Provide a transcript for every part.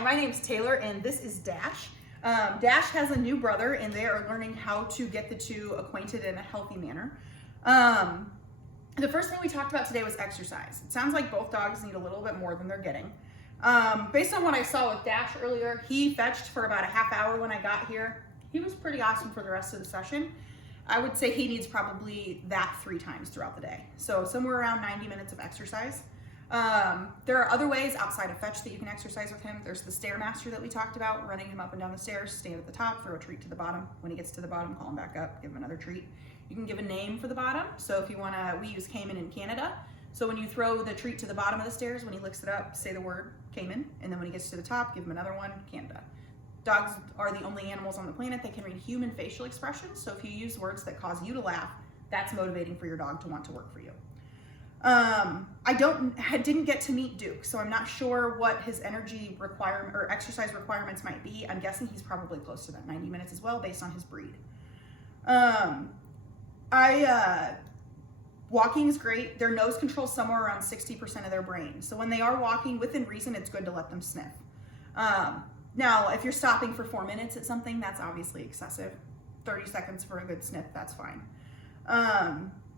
Hi, my name's Taylor and this is Dash. Dash has a new brother and they are learning how to get the two acquainted in a healthy manner. The first thing we talked about today was exercise. It sounds like both dogs need a little bit more than they're getting. Based on what I saw with Dash earlier, he fetched for about a half hour when I got here. He was pretty awesome for the rest of the session. I would say he needs probably that 3 times throughout the day. So somewhere around 90 minutes of exercise. There are other ways outside of fetch that you can exercise with him. There's the Stairmaster that we talked about, running him up and down the stairs, stand at the top, throw a treat to the bottom. When he gets to the bottom, call him back up, give him another treat. You can give a name for the bottom. So if you wanna, we use Cayman in Canada. So when you throw the treat to the bottom of the stairs, when he licks it up, say the word Cayman, and then when he gets to the top, give him another one, Canada. Dogs are the only animals on the planet that can read human facial expressions. So if you use words that cause you to laugh, that's motivating for your dog to want to work for you. I didn't get to meet Duke, so I'm not sure what his energy requirement or exercise requirements might be. I'm guessing he's probably close to that 90 minutes as well, based on his breed. Walking is great. Their nose controls somewhere around 60% of their brain. So when they are walking, within reason, it's good to let them sniff. Now, if you're stopping for 4 minutes at something, that's obviously excessive. 30 seconds for a good sniff, that's fine.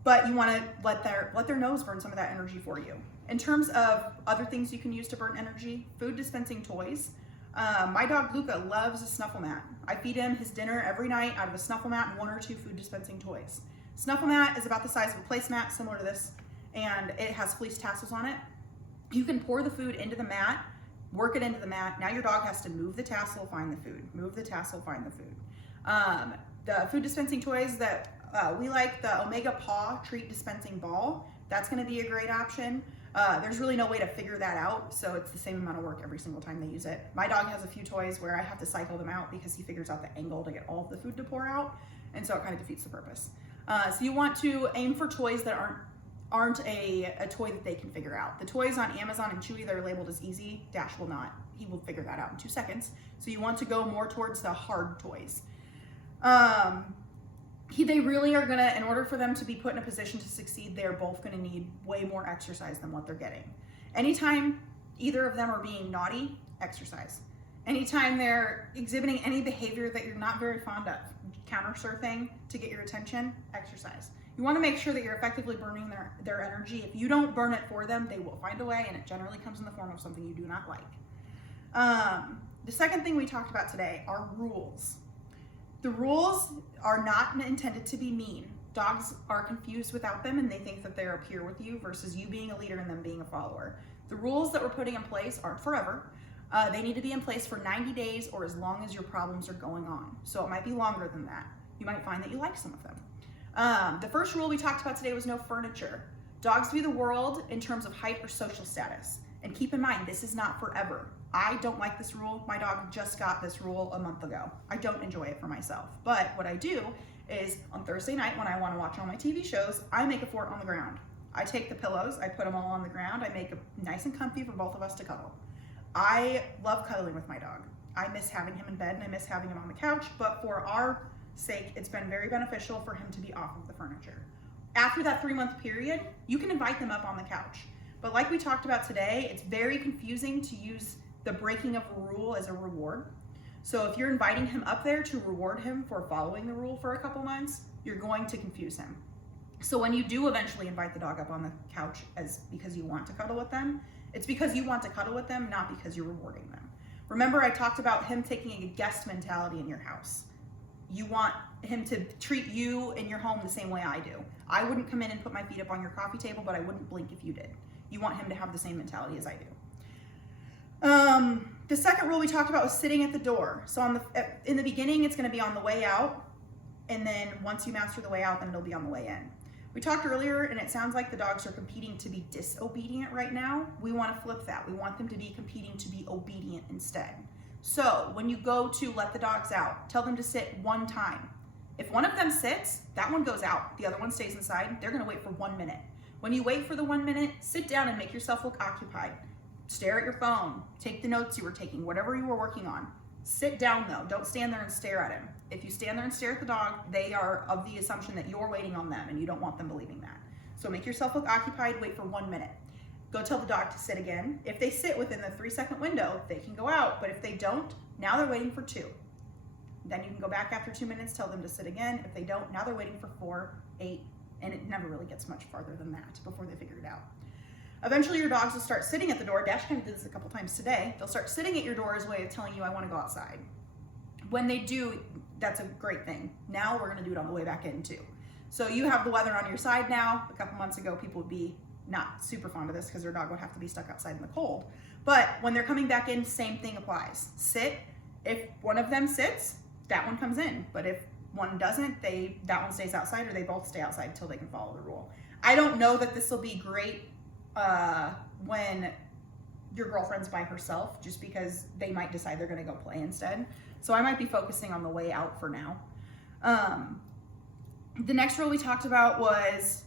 But you want to let their nose burn some of that energy for you. In terms of other things you can use to burn energy, food dispensing toys. My dog Luca loves a snuffle mat. I feed him his dinner every night out of a snuffle mat and 1 or 2 food dispensing toys. Snuffle mat is about the size of a placemat, similar to this, and it has fleece tassels on it. You can pour the food into the mat, work it into the mat. Now your dog has to move the tassel, find the food. Move the tassel, find the food. The food dispensing toys that we like, the Omega Paw treat dispensing ball. That's gonna be a great option. There's really no way to figure that out, so it's the same amount of work every single time they use it. My dog has a few toys where I have to cycle them out because he figures out the angle to get all of the food to pour out, and so it kind of defeats the purpose. So you want to aim for toys that aren't a toy that they can figure out. The toys on Amazon and Chewy that are labeled as easy, Dash will not. He will figure that out in 2 seconds. So you want to go more towards the hard toys. They really are gonna, in order for them to be put in a position to succeed, they're both gonna need way more exercise than what they're getting. Anytime either of them are being naughty, exercise. Anytime they're exhibiting any behavior that you're not very fond of, counter surfing to get your attention, exercise. You wanna make sure that you're effectively burning their energy. If you don't burn it for them, they will find a way, and it generally comes in the form of something you do not like. The second thing we talked about today are rules. The rules are not intended to be mean. Dogs are confused without them and they think that they're a peer with you versus you being a leader and them being a follower. The rules that we're putting in place aren't forever. They need to be in place for 90 days or as long as your problems are going on. So it might be longer than that. You might find that you like some of them. The first rule we talked about today was no furniture. Dogs view the world in terms of height or social status. And keep in mind, this is not forever. I don't like this rule. My dog just got this rule a month ago. I don't enjoy it for myself. But what I do is on Thursday night when I want to watch all my TV shows, I make a fort on the ground. I take the pillows, I put them all on the ground, I make it nice and comfy for both of us to cuddle. I love cuddling with my dog. I miss having him in bed and I miss having him on the couch, but for our sake, it's been very beneficial for him to be off of the furniture. After that 3-month period, you can invite them up on the couch. But like we talked about today, it's very confusing to use the breaking of a rule as a reward. So if you're inviting him up there to reward him for following the rule for a couple months, you're going to confuse him. So when you do eventually invite the dog up on the couch because you want to cuddle with them, it's because you want to cuddle with them, not because you're rewarding them. Remember I talked about him taking a guest mentality in your house. You want him to treat you in your home the same way I do. I wouldn't come in and put my feet up on your coffee table, but I wouldn't blink if you did. You want him to have the same mentality as I do. The second rule we talked about was sitting at the door. So in the beginning, it's gonna be on the way out. And then once you master the way out, then it'll be on the way in. We talked earlier, and it sounds like the dogs are competing to be disobedient right now. We wanna flip that. We want them to be competing to be obedient instead. So when you go to let the dogs out, tell them to sit 1 time. If one of them sits, that one goes out. The other one stays inside. They're gonna wait for 1 minute. When you wait for the 1 minute, sit down and make yourself look occupied. Stare at your phone, take the notes you were taking, whatever you were working on. Sit down though, don't stand there and stare at him. If you stand there and stare at the dog, they are of the assumption that you're waiting on them and you don't want them believing that. So make yourself look occupied, wait for 1 minute. go tell the dog to sit again. If they sit within the 3-second window, they can go out. But if they don't, now they're waiting for 2. Then you can go back after 2 minutes, tell them to sit again. If they don't, now they're waiting for 4, 8, and it never really gets much farther than that before they figure it out. Eventually your dogs will start sitting at the door. Dash kind of did this a couple times today. They'll start sitting at your door as a way of telling you, I want to go outside. When they do, that's a great thing. Now we're going to do it on the way back in too. So you have the weather on your side now. A couple months ago, people would be not super fond of this because their dog would have to be stuck outside in the cold. But when they're coming back in, same thing applies. Sit. If one of them sits, that one comes in. But if one doesn't, that one stays outside, or they both stay outside until they can follow the rule. I don't know that this will be great when your girlfriend's by herself, just because they might decide they're going to go play instead. So I might be focusing on the way out for now. The next rule we talked about was,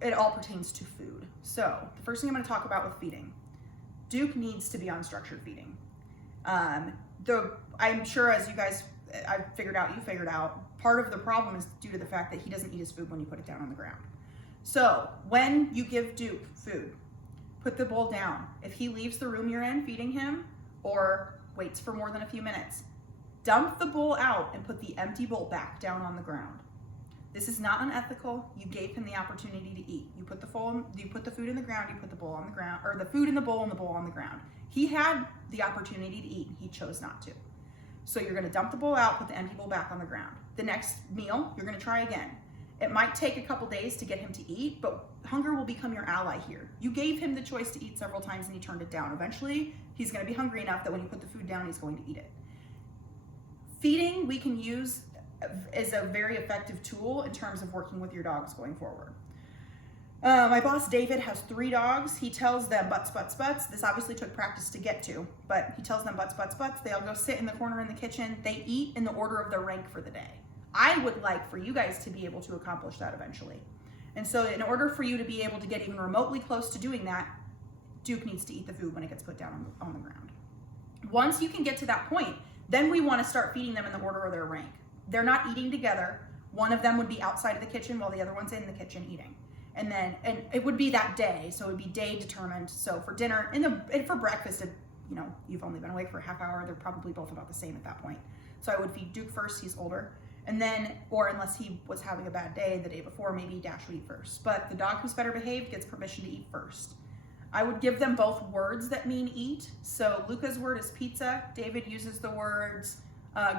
it all pertains to food. So the first thing I'm going to talk about with feeding, Duke needs to be on structured feeding. I'm sure, as you guys, I've figured out, you figured out, part of the problem is due to the fact that he doesn't eat his food when you put it down on the ground. So when you give Duke food, put the bowl down. If he leaves the room you're in feeding him, or waits for more than a few minutes, dump the bowl out and put the empty bowl back down on the ground. This is not unethical. You gave him the opportunity to eat. You put the food in the ground, you put the bowl on the ground, or the food in the bowl and the bowl on the ground. He had the opportunity to eat, he chose not to. So you're gonna dump the bowl out, put the empty bowl back on the ground. The next meal, you're gonna try again. It might take a couple days to get him to eat, but hunger will become your ally here. You gave him the choice to eat several times and he turned it down. Eventually, he's gonna be hungry enough that when you put the food down, he's going to eat it. Feeding we can use as a very effective tool in terms of working with your dogs going forward. My boss David has 3 dogs. He tells them butts, butts, butts. This obviously took practice to get to, but he tells them butts, butts, butts. They all go sit in the corner in the kitchen. They eat in the order of their rank for the day. I would like for you guys to be able to accomplish that eventually. And so in order for you to be able to get even remotely close to doing that, Duke needs to eat the food when it gets put down on the ground. Once you can get to that point, then we want to start feeding them in the order of their rank. They're not eating together. One of them would be outside of the kitchen while the other one's in the kitchen eating. And it would be that day, so it would be day determined. So for dinner, and for breakfast, you've only been awake for a half hour, they're probably both about the same at that point. So I would feed Duke first, he's older, and then, or unless he was having a bad day the day before, maybe Dash would eat first. But the dog who's better behaved gets permission to eat first. I would give them both words that mean eat. So Luca's word is pizza. David uses the words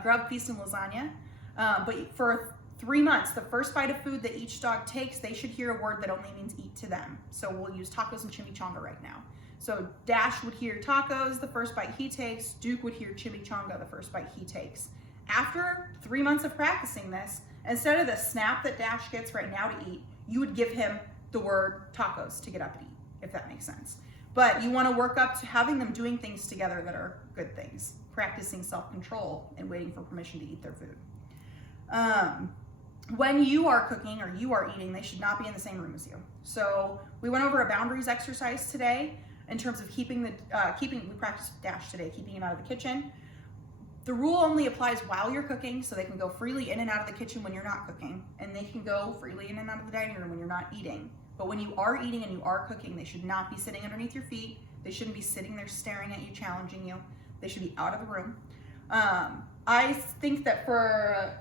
grub, feast, and lasagna. But for 3 months, the first bite of food that each dog takes, they should hear a word that only means eat to them. So we'll use tacos and chimichanga right now. So Dash would hear tacos the first bite he takes. Duke would hear chimichanga the first bite he takes. After 3 months of practicing this, instead of the snap that Dash gets right now to eat, you would give him the word tacos to get up and eat, if that makes sense. But you want to work up to having them doing things together that are good things, practicing self-control and waiting for permission to eat their food. When you are cooking or you are eating, they should not be in the same room as you. So we went over a boundaries exercise today in terms of we practiced Dash today, keeping him out of the kitchen. The rule only applies while you're cooking, so they can go freely in and out of the kitchen when you're not cooking, and they can go freely in and out of the dining room when you're not eating. But when you are eating and you are cooking, they should not be sitting underneath your feet. They shouldn't be sitting there staring at you, challenging you. They should be out of the room. I think that for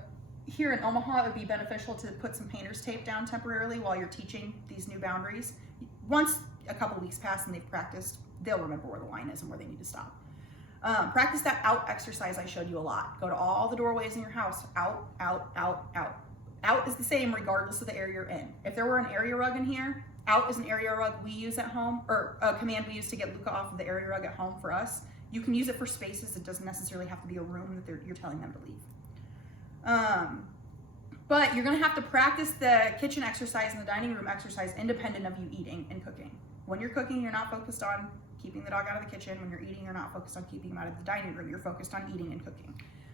here in Omaha, it would be beneficial to put some painter's tape down temporarily while you're teaching these new boundaries. Once a couple weeks pass and they've practiced, they'll remember where the line is and where they need to stop. Practice that out exercise I showed you a lot. Go to all the doorways in your house. Out, out, out, out. Out is the same regardless of the area you're in. If there were an area rug in here, out is an area rug we use at home, or a command we use to get Luca off of the area rug at home for us. You can use it for spaces. It doesn't necessarily have to be a room that you're telling them to leave. But you're gonna have to practice the kitchen exercise and the dining room exercise independent of you eating and cooking. When you're cooking, you're not focused on keeping the dog out of the kitchen. When you're eating, you're not focused on keeping him out of the dining room. You're focused on eating and cooking.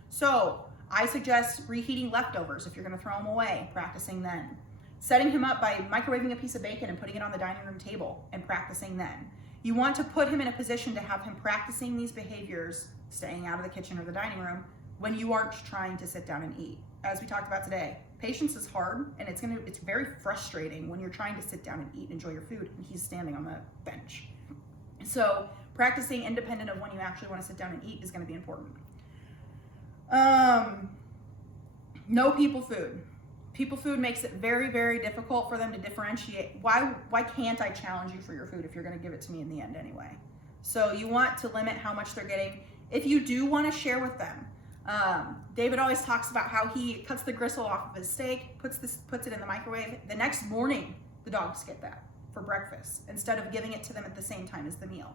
So I suggest reheating leftovers if you're gonna throw them away, practicing then. Setting him up by microwaving a piece of bacon and putting it on the dining room table and practicing then. You want to put him in a position to have him practicing these behaviors, staying out of the kitchen or the dining room, when you aren't trying to sit down and eat. As we talked about today, patience is hard, and it's very frustrating when you're trying to sit down and eat, enjoy your food, and he's standing on the bench. So practicing independent of when you actually want to sit down and eat is going to be important. No people food. People food makes it very, very difficult for them to differentiate. Why can't I challenge you for your food if you're going to give it to me in the end anyway? So you want to limit how much they're getting. If you do want to share with them, David always talks about how he cuts the gristle off of his steak, puts it in the microwave. The next morning, the dogs get that for breakfast instead of giving it to them at the same time as the meal.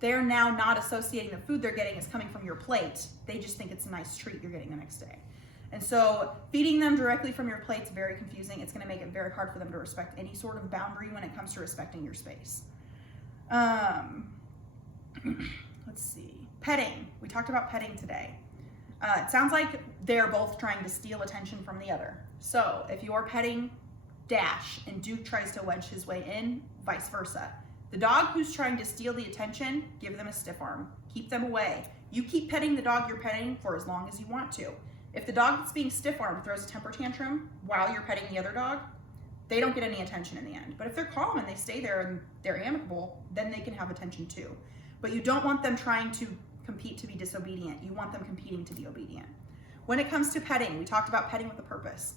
They're now not associating the food they're getting as coming from your plate. They just think it's a nice treat you're getting the next day. And so feeding them directly from your plate is very confusing. It's going to make it very hard for them to respect any sort of boundary when it comes to respecting your space. Let's see. Petting. We talked about petting today. It sounds like they're both trying to steal attention from the other. So if you're petting Dash and Duke tries to wedge his way in, vice versa. The dog who's trying to steal the attention, give them a stiff arm. Keep them away. You keep petting the dog you're petting for as long as you want to. If the dog that's being stiff-armed throws a temper tantrum while you're petting the other dog, they don't get any attention in the end. But if they're calm and they stay there and they're amicable, then they can have attention too. But you don't want them trying to compete to be disobedient. You want them competing to be obedient. When it comes to petting, we talked about petting with a purpose.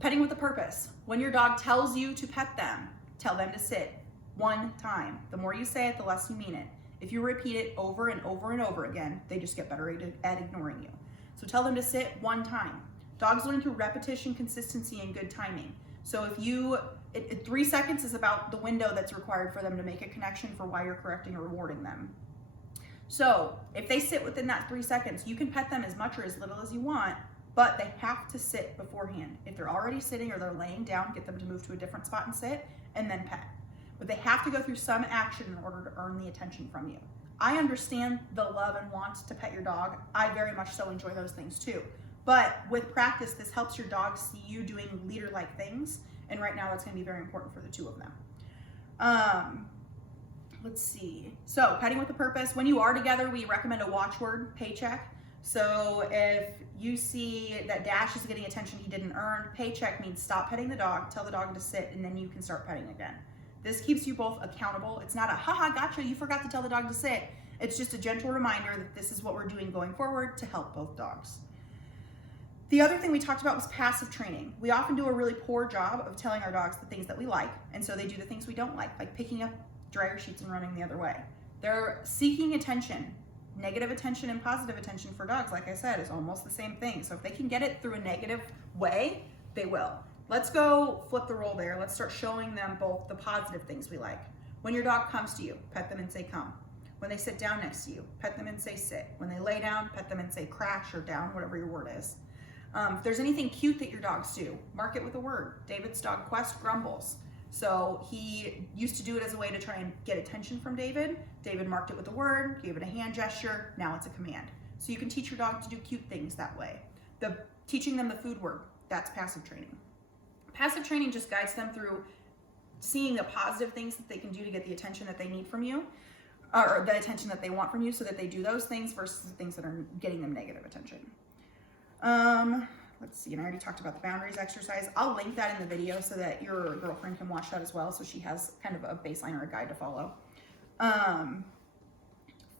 Petting with a purpose. When your dog tells you to pet them, tell them to sit one time. The more you say it, the less you mean it. If you repeat it over and over and over again, they just get better at ignoring you. So tell them to sit one time. Dogs learn through repetition, consistency, and good timing. So if 3 seconds is about the window that's required for them to make a connection for why you're correcting or rewarding them. So if they sit within that 3 seconds, you can pet them as much or as little as you want, but they have to sit beforehand. If they're already sitting or they're laying down, get them to move to a different spot and sit, and then pet. But they have to go through some action in order to earn the attention from you. I understand the love and want to pet your dog. I very much so enjoy those things too. But with practice, this helps your dog see you doing leader-like things. And right now that's going to be very important for the two of them. Let's see. So petting with a purpose. When you are together, we recommend a watchword, paycheck. So if you see that Dash is getting attention he didn't earn, paycheck means stop petting the dog, tell the dog to sit, and then you can start petting again. This keeps you both accountable. It's not a, haha, gotcha, you forgot to tell the dog to sit. It's just a gentle reminder that this is what we're doing going forward to help both dogs. The other thing we talked about was passive training. We often do a really poor job of telling our dogs the things that we like, and so they do the things we don't like picking up dryer sheets and running the other way. They're seeking attention. Negative attention and positive attention for dogs, like I said, is almost the same thing. So if they can get it through a negative way, they will. Let's go flip the role there. Let's start showing them both the positive things we like. When your dog comes to you, pet them and say come. When they sit down next to you, pet them and say sit. When they lay down, pet them and say crash or down, whatever your word is. If there's anything cute that your dogs do, mark it with a word. David's dog Quest grumbles. So he used to do it as a way to try and get attention from David. David marked it with a word, gave it a hand gesture, now it's a command. So you can teach your dog to do cute things that way. Teaching them the food word, that's passive training. Passive training just guides them through seeing the positive things that they can do to get the attention that they need from you, or the attention that they want from you, so that they do those things versus the things that are getting them negative attention. Let's see, and I already talked about the boundaries exercise. I'll link that in the video so that your girlfriend can watch that as well, so she has kind of a baseline or a guide to follow.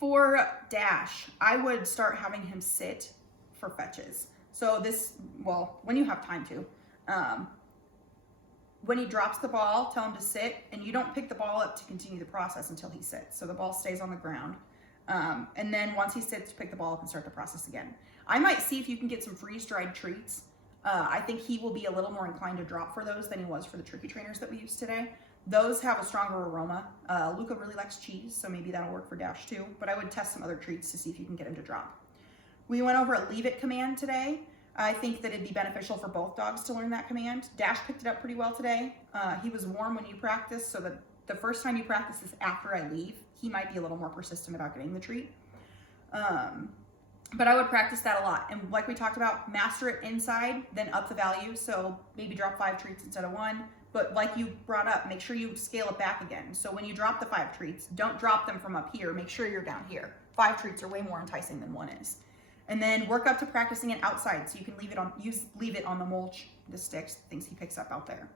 For Dash, I would start having him sit for fetches. So when you have time to. When he drops the ball, tell him to sit, and you don't pick the ball up to continue the process until he sits. So the ball stays on the ground. And then once he sits, pick the ball up and start the process again. I might see if you can get some freeze-dried treats. I think he will be a little more inclined to drop for those than he was for the turkey trainers that we used today. Those have a stronger aroma. Luca really likes cheese, so maybe that'll work for Dash too. But I would test some other treats to see if you can get him to drop. We went over a leave it command today. I think that it'd be beneficial for both dogs to learn that command. Dash picked it up pretty well today. He was warm when you practiced, so that the first time you practice is after I leave. He might be a little more persistent about getting the treat. But I would practice that a lot. And like we talked about, master it inside, then up the value. So maybe drop 5 treats instead of 1. But like you brought up, make sure you scale it back again. So when you drop the 5 treats, don't drop them from up here. Make sure you're down here. 5 treats are way more enticing than 1 is. And then work up to practicing it outside, so you can leave it on the mulch, the sticks, things he picks up out there.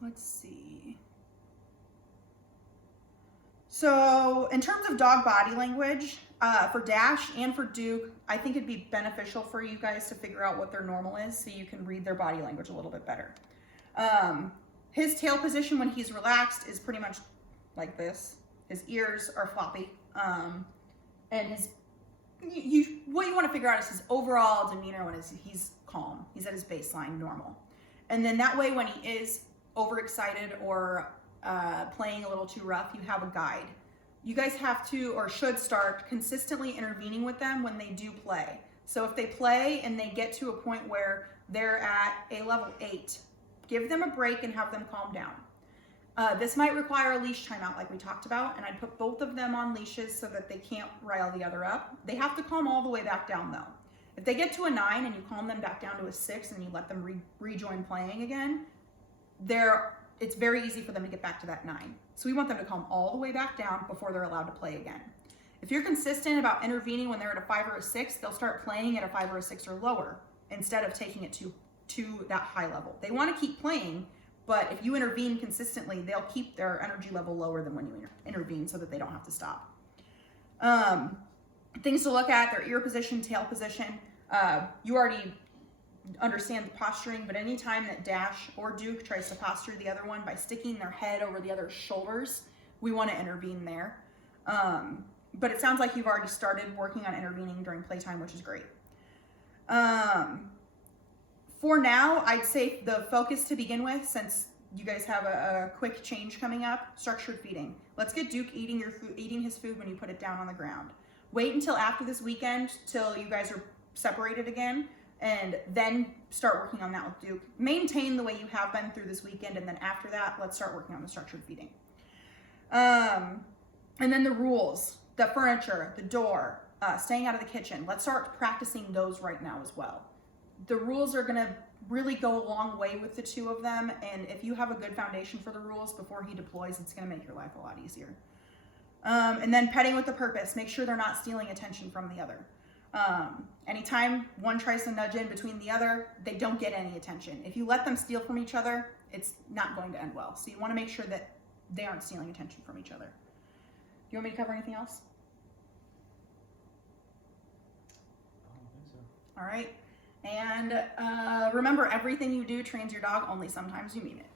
Let's see. So in terms of dog body language, for Dash and for Duke, I think it'd be beneficial for you guys to figure out what their normal is so you can read their body language a little bit better. His tail position when he's relaxed is pretty much like this. His ears are floppy. And what you want to figure out is his overall demeanor when he's calm. He's at his baseline normal. And then that way when he is overexcited or playing a little too rough, you have a guide. You guys have to or should start consistently intervening with them when they do play. So if they play and they get to a point where they're at a level 8, give them a break and have them calm down. This might require a leash timeout like we talked about, and I'd put both of them on leashes so that they can't rile the other up. They have to calm all the way back down though. If they get to a 9 and you calm them back down to a 6 and you let them rejoin playing again, it's very easy for them to get back to that 9. So we want them to calm all the way back down before they're allowed to play again. If you're consistent about intervening when they're at a 5 or a 6, they'll start playing at a 5 or a 6 or lower instead of taking it to that high level. They want to keep playing, but if you intervene consistently, they'll keep their energy level lower than when you intervene so that they don't have to stop. Things to look at, their ear position, tail position. You already understand the posturing, but anytime that Dash or Duke tries to posture the other one by sticking their head over the other's shoulders, we want to intervene there. But it sounds like you've already started working on intervening during playtime, which is great. For now, I'd say the focus to begin with, since you guys have a quick change coming up, structured feeding. Let's get Duke eating his food when you put it down on the ground. Wait until after this weekend, till you guys are separated again, and then start working on that with Duke. Maintain the way you have been through this weekend, and then after that, let's start working on the structured feeding. And then the rules, the furniture, the door, staying out of the kitchen. Let's start practicing those right now as well. The rules are gonna really go a long way with the two of them, and if you have a good foundation for the rules before he deploys, it's gonna make your life a lot easier. And then petting with a purpose. Make sure they're not stealing attention from the other. Anytime one tries to nudge in between the other, they don't get any attention. If you let them steal from each other, it's not going to end well. So you want to make sure that they aren't stealing attention from each other. Do you want me to cover anything else? I don't think so. All right. And remember, everything you do trains your dog, only sometimes you mean it.